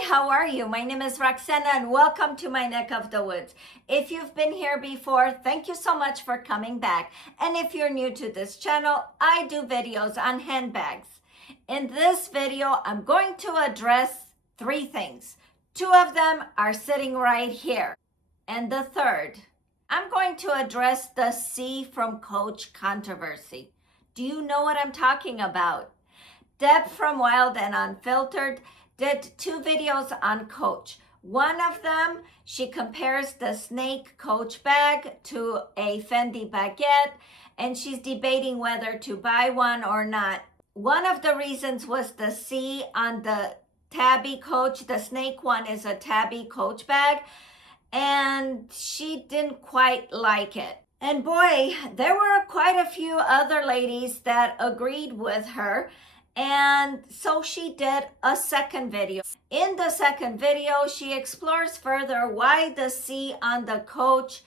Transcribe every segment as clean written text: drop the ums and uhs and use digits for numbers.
Hi, how are you? My name is Roxana and welcome to my neck of the woods. If you've been here before, thank you so much for coming back. And if you're new to this channel, I do videos on handbags. In this video, I'm going to address three things. Two of them are sitting right here. And the third, I'm going to address the C from Coach controversy. Do you know what I'm talking about? Deb from Wild and Unfiltered did two videos on Coach. One of them, she compares the snake Coach bag to a Fendi baguette, and she's debating whether to buy one or not. One of the reasons was the C on the tabby Coach. The snake one is a tabby Coach bag, and she didn't quite like it. And boy, there were quite a few other ladies that agreed with her. And so she did a second video. In the second video, she explores further why the C on the Coach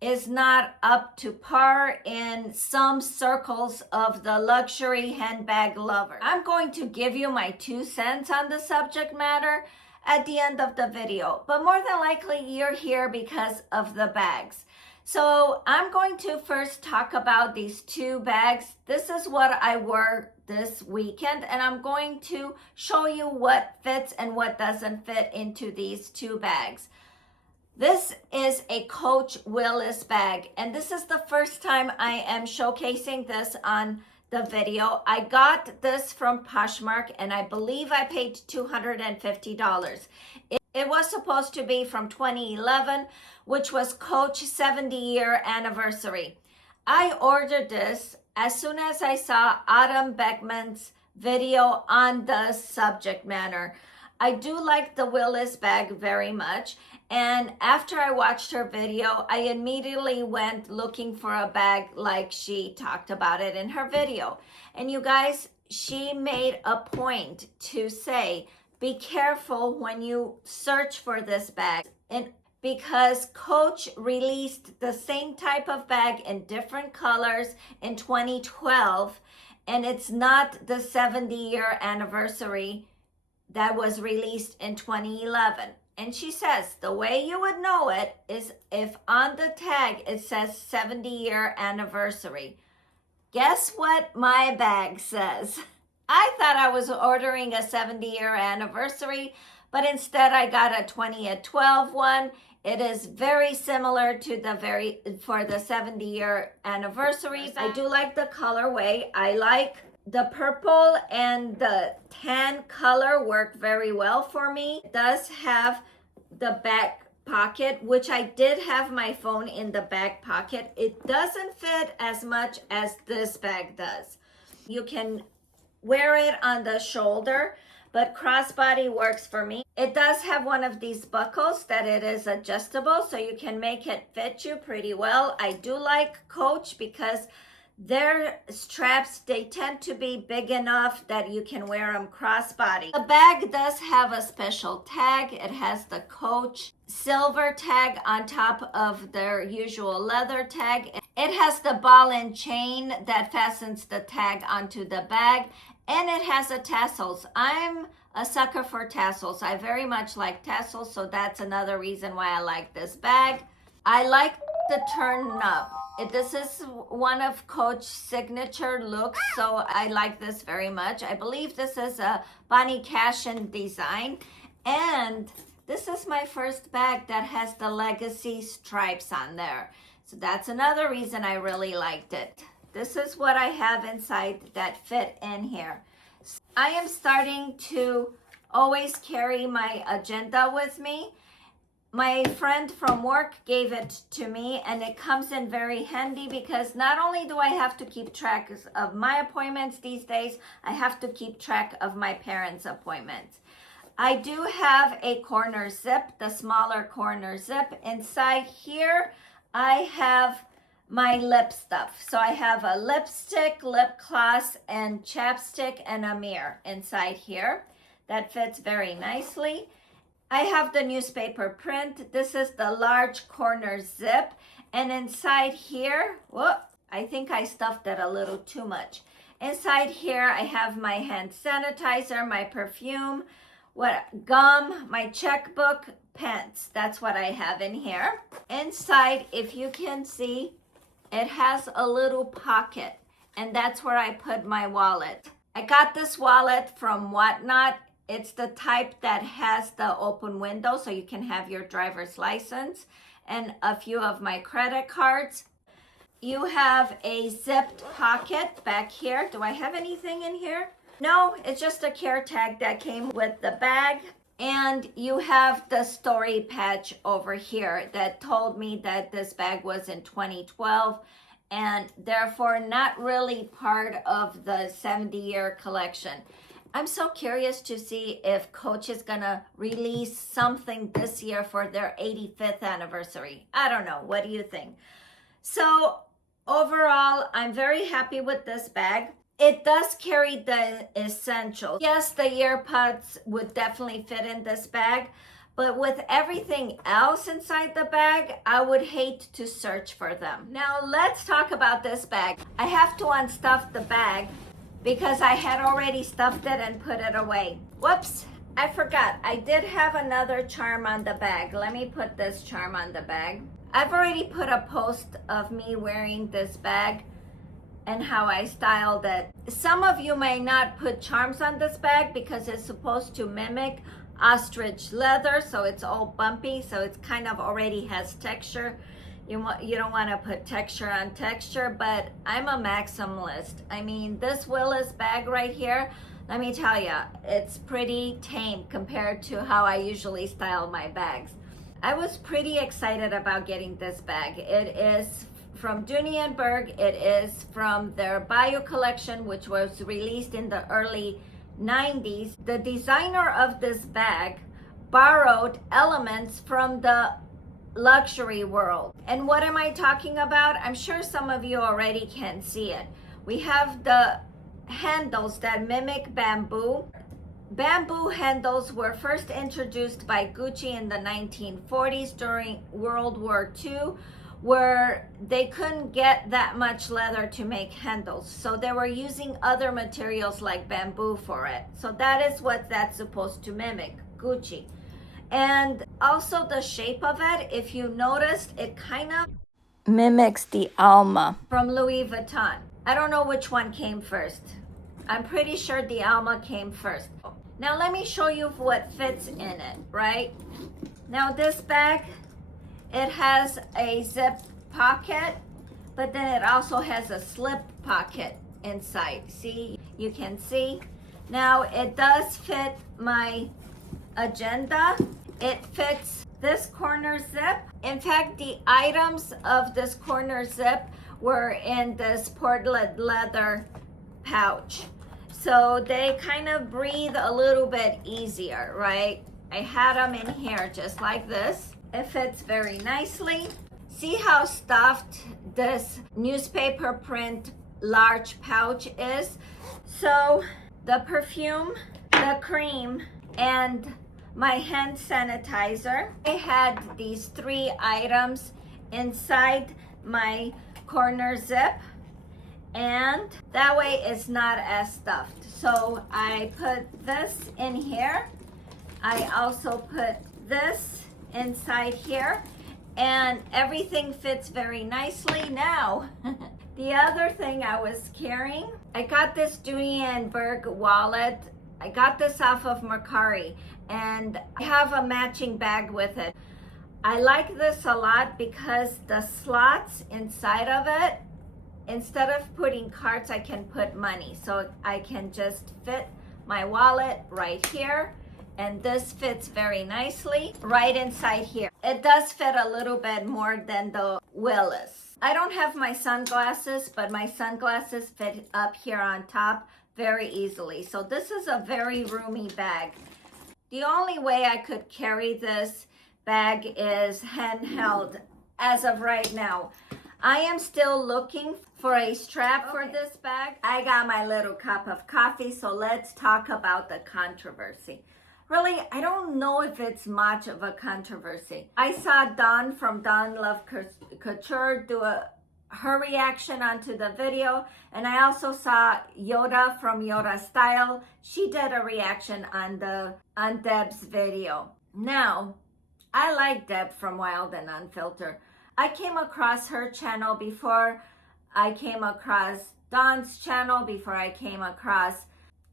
is not up to par in some circles of the luxury handbag lover. I'm going to give you my 2 cents on the subject matter at the end of the video, but more than likely you're here because of the bags. So I'm going to first talk about these two bags. This is what I wore this weekend, and I'm going to show you what fits and what doesn't fit into these two bags. This is a Coach Willis bag, and this is the first time I am showcasing this on the video. I got this from Poshmark, and I believe I paid $250. It was supposed to be from 2011, which was Coach 70-year anniversary. I ordered this as soon as I saw Autumn Beckman's video on the subject matter. I do like the Willis bag very much, and after I watched her video, I immediately went looking for a bag like she talked about it in her video. And you guys, she made a point to say, be careful when you search for this bag, and because Coach released the same type of bag in different colors in 2012, and it's not the 70-year anniversary that was released in 2011. And she says the way you would know it is if on the tag it says 70-year anniversary. Guess what my bag says? I thought I was ordering a 70-year anniversary, but instead I got a 20 at 12 one. It is very similar to for the 70-year anniversary. I do like the colorway. I like the purple and the tan color work very well for me. It does have the back pocket, which I did have my phone in the back pocket. It doesn't fit as much as this bag does. You can wear it on the shoulder, but crossbody works for me. It does have one of these buckles that it is adjustable, so you can make it fit you pretty well. I do like Coach because their straps, they tend to be big enough that you can wear them crossbody. The bag does have a special tag. It has the Coach silver tag on top of their usual leather tag. It has the ball and chain that fastens the tag onto the bag, and it has the tassels. I'm a sucker for tassels. I very much like tassels, so that's another reason why I like this bag. I like the turn up. This is one of Coach's signature looks, so I like this very much. I believe this is a Bonnie Cashin design, and this is my first bag that has the legacy stripes on there. So that's another reason I really liked it. This is what I have inside that fit in here. I am starting to always carry my agenda with me. My friend from work gave it to me, and it comes in very handy because not only do I have to keep track of my appointments these days, I have to keep track of my parents' appointments. I do have a corner zip, the smaller corner zip. Inside here, I have my lip stuff. So I have a lipstick, lip gloss, and chapstick, and a mirror inside here. That fits very nicely. I have the newspaper print. This is the large corner zip. And inside here, whoop, I think I stuffed it a little too much. Inside here, I have my hand sanitizer, my perfume, gum, my checkbook, pens. That's what I have in here. Inside, if you can see, it has a little pocket, and that's where I put my wallet. I got this wallet from Whatnot. It's the type that has the open window so you can have your driver's license and a few of my credit cards. You have a zipped pocket back here. Do I have anything in here? No, it's just a care tag that came with the bag. And you have the story patch over here that told me that this bag was in 2012 and therefore not really part of the 70-year collection. I'm so curious to see if Coach is gonna release something this year for their 85th anniversary. I don't know. What do you think? So overall, I'm very happy with this bag. It does carry the essentials. Yes, the earbuds would definitely fit in this bag, but with everything else inside the bag, I would hate to search for them. Now let's talk about this bag. I have to unstuff the bag because I had already stuffed it and put it away. Whoops, I forgot. I did have another charm on the bag. Let me put this charm on the bag. I've already put a post of me wearing this bag and how I styled it. Some of you may not put charms on this bag because it's supposed to mimic ostrich leather, so it's all bumpy, so it's kind of already has texture. You don't want to put texture on texture, but I'm a maximalist. I mean, this Willis bag right here, let me tell you, it's pretty tame compared to how I usually style my bags. I was pretty excited about getting this bag. It is from Dooney Bourke. It is from their Bayou collection, which was released in the early 90s. The designer of this bag borrowed elements from the luxury world. And what am I talking about? I'm sure some of you already can see it. We have the handles that mimic bamboo. Bamboo handles were first introduced by Gucci in the 1940s during World War II, where they couldn't get that much leather to make handles. So they were using other materials like bamboo for it. So that is what that's supposed to mimic, Gucci. And also the shape of it, if you noticed, it kind of mimics the Alma from Louis Vuitton. I don't know which one came first. I'm pretty sure the Alma came first. Now let me show you what fits in it, right? Now this bag, it has a zip pocket, but then it also has a slip pocket inside. See, you can see. Now it does fit my agenda. It fits this corner zip. In fact, the items of this corner zip were in this portland leather pouch. So they kind of breathe a little bit easier, right? I had them in here just like this. It fits very nicely. See how stuffed this newspaper print large pouch is? So the perfume, the cream, and my hand sanitizer. I had these 3 items inside my corner zip, and that way it's not as stuffed. So I put this in here. I also put this inside here, and everything fits very nicely. Now, the other thing I was carrying, I got this Dooney Bourke wallet. I got this off of Mercari, and I have a matching bag with it. I like this a lot because the slots inside of it, instead of putting cards, I can put money. So I can just fit my wallet right here, and this fits very nicely right inside here. It does fit a little bit more than the Willis. I don't have my sunglasses, but my sunglasses fit up here on top very easily. So this is a very roomy bag. The only way I could carry this bag is handheld as of right now. I am still looking for a strap for this bag. I got my little cup of coffee, so let's talk about the controversy. Really, I don't know if it's much of a controversy. I saw Dawn from Dawn Love Couture do a her reaction onto the video, and I also saw Yoda from Yoda Style. She did a reaction on Deb's video. Now, I like Deb from Wild and Unfiltered. I came across her channel before I came across Dawn's channel, before I came across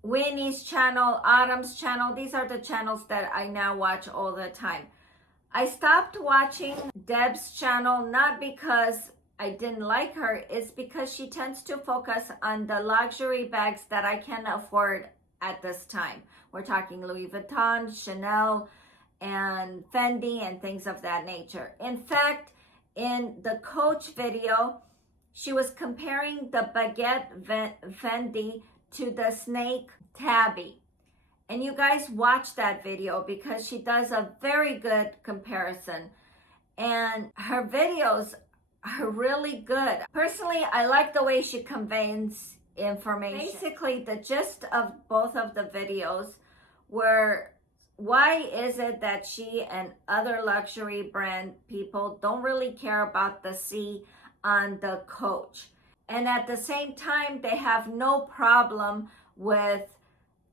Winnie's channel, Autumn's channel. These are the channels that I now watch all the time. I stopped watching Deb's channel not because I didn't like her, it's because she tends to focus on the luxury bags that I can afford at this time. We're talking Louis Vuitton, Chanel, and Fendi, and things of that nature. In fact, in the Coach video, she was comparing the baguette Fendi to the snake tabby. And you guys watch that video because she does a very good comparison. And her videos are really good. Personally, I like the way she conveys information. Basically, the gist of both of the videos were, why is it that she and other luxury brand people don't really care about the C on the Coach? And at the same time, they have no problem with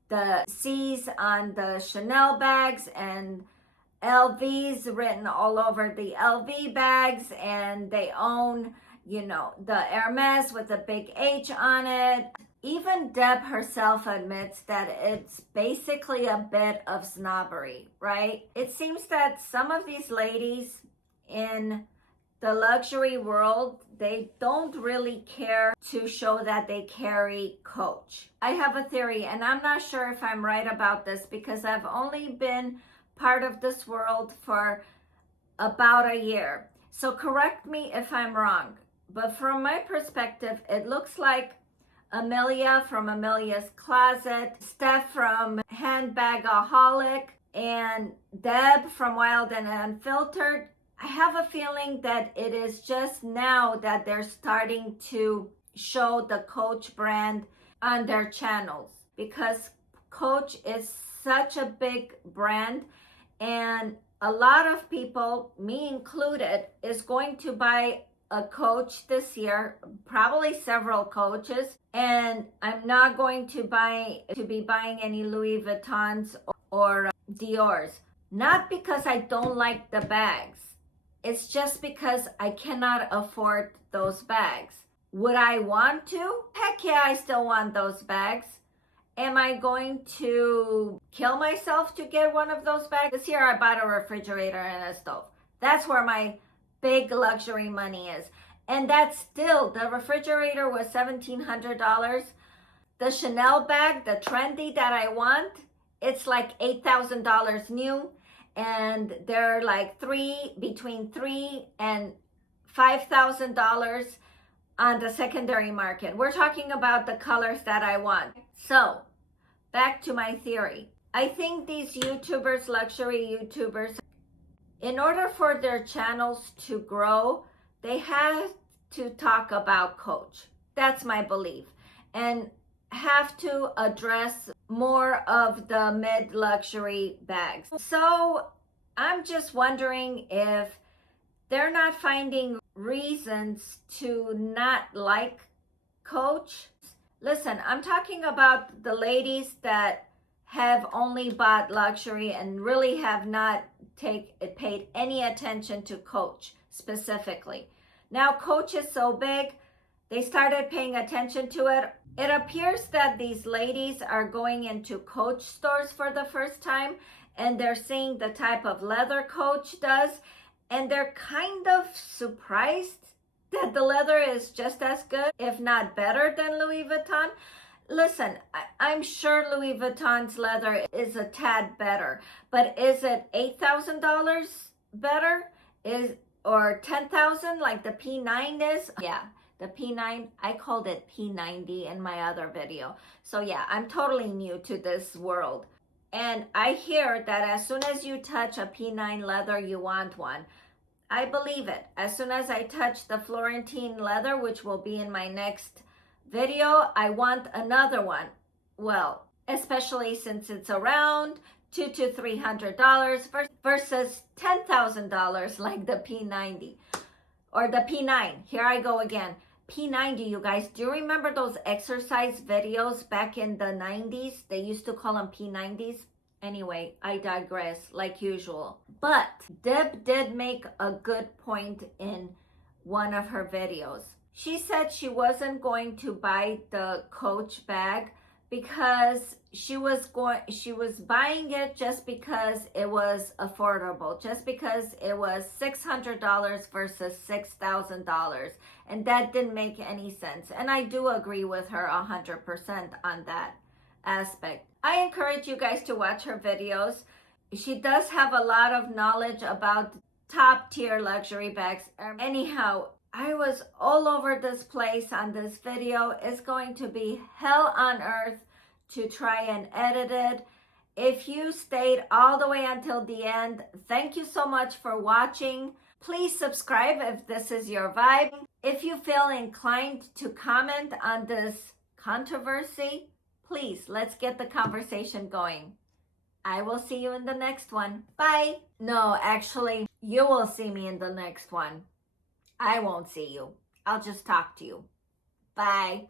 the C's on the Chanel bags and LVs written all over the LV bags, and they own, you know, the Hermes with a big H on it. Even Deb herself admits that it's basically a bit of snobbery, right? It seems that some of these ladies in the luxury world, they don't really care to show that they carry Coach. I have a theory, and I'm not sure if I'm right about this because I've only been part of this world for about a year. So correct me if I'm wrong. But from my perspective, it looks like Amelia from Amelia's Closet, Steph from Handbagaholic, and Deb from Wild and Unfiltered. I have a feeling that it is just now that they're starting to show the Coach brand on their channels, because Coach is such a big brand, and a lot of people, me included, is going to buy a Coach this year, probably several Coaches, and I'm not going to be buying any Louis Vuittons or Dior's. Not because I don't like the bags. It's just because I cannot afford those bags. Would I want to? Heck yeah, I still want those bags. Am I going to kill myself to get one of those bags? This year I bought a refrigerator and a stove. That's where my big luxury money is. And that's still, the refrigerator was $1,700. The Chanel bag, the trendy that I want, it's like $8,000 new. And they're like between $3,000 and $5,000 on the secondary market. We're talking about the colors that I want. So back to my theory. I think these YouTubers, luxury YouTubers, in order for their channels to grow, they have to talk about Coach. That's my belief. And have to address more of the mid-luxury bags. So I'm just wondering if they're not finding reasons to not like Coach. Listen, I'm talking about the ladies that have only bought luxury and really have not paid any attention to Coach specifically. Now Coach is so big, they started paying attention to it. It appears that these ladies are going into Coach stores for the first time, and they're seeing the type of leather Coach does, and they're kind of surprised that the leather is just as good, if not better, than Louis Vuitton. Listen, I'm sure Louis Vuitton's leather is a tad better, but is it $8,000 better? Or $10,000 like the P9 is? Yeah, the P9, I called it P90 in my other video. So yeah, I'm totally new to this world. And I hear that as soon as you touch a P9 leather, you want one. I believe it. As soon as I touch the Florentine leather, which will be in my next video, I want another one. Well, especially since it's around $200 to $300 versus $10,000 like the P90. Or the P9. Here I go again. P90, you guys. Do you remember those exercise videos back in the 90s? They used to call them P90s. Anyway, I digress like usual. But Deb did make a good point in one of her videos. She said she wasn't going to buy the Coach bag because she was buying it just because it was affordable, just because it was $600 versus $6,000, and that didn't make any sense. And I do agree with her 100% on that aspect. I encourage you guys to watch her videos. She does have a lot of knowledge about top tier luxury bags. Anyhow, I was all over this place on this video. It's going to be hell on earth to try and edit it. If you stayed all the way until the end, thank you so much for watching. Please subscribe if this is your vibe. If you feel inclined to comment on this controversy, please, let's get the conversation going. I will see you in the next one. Bye. No, actually, you will see me in the next one. I won't see you. I'll just talk to you. Bye.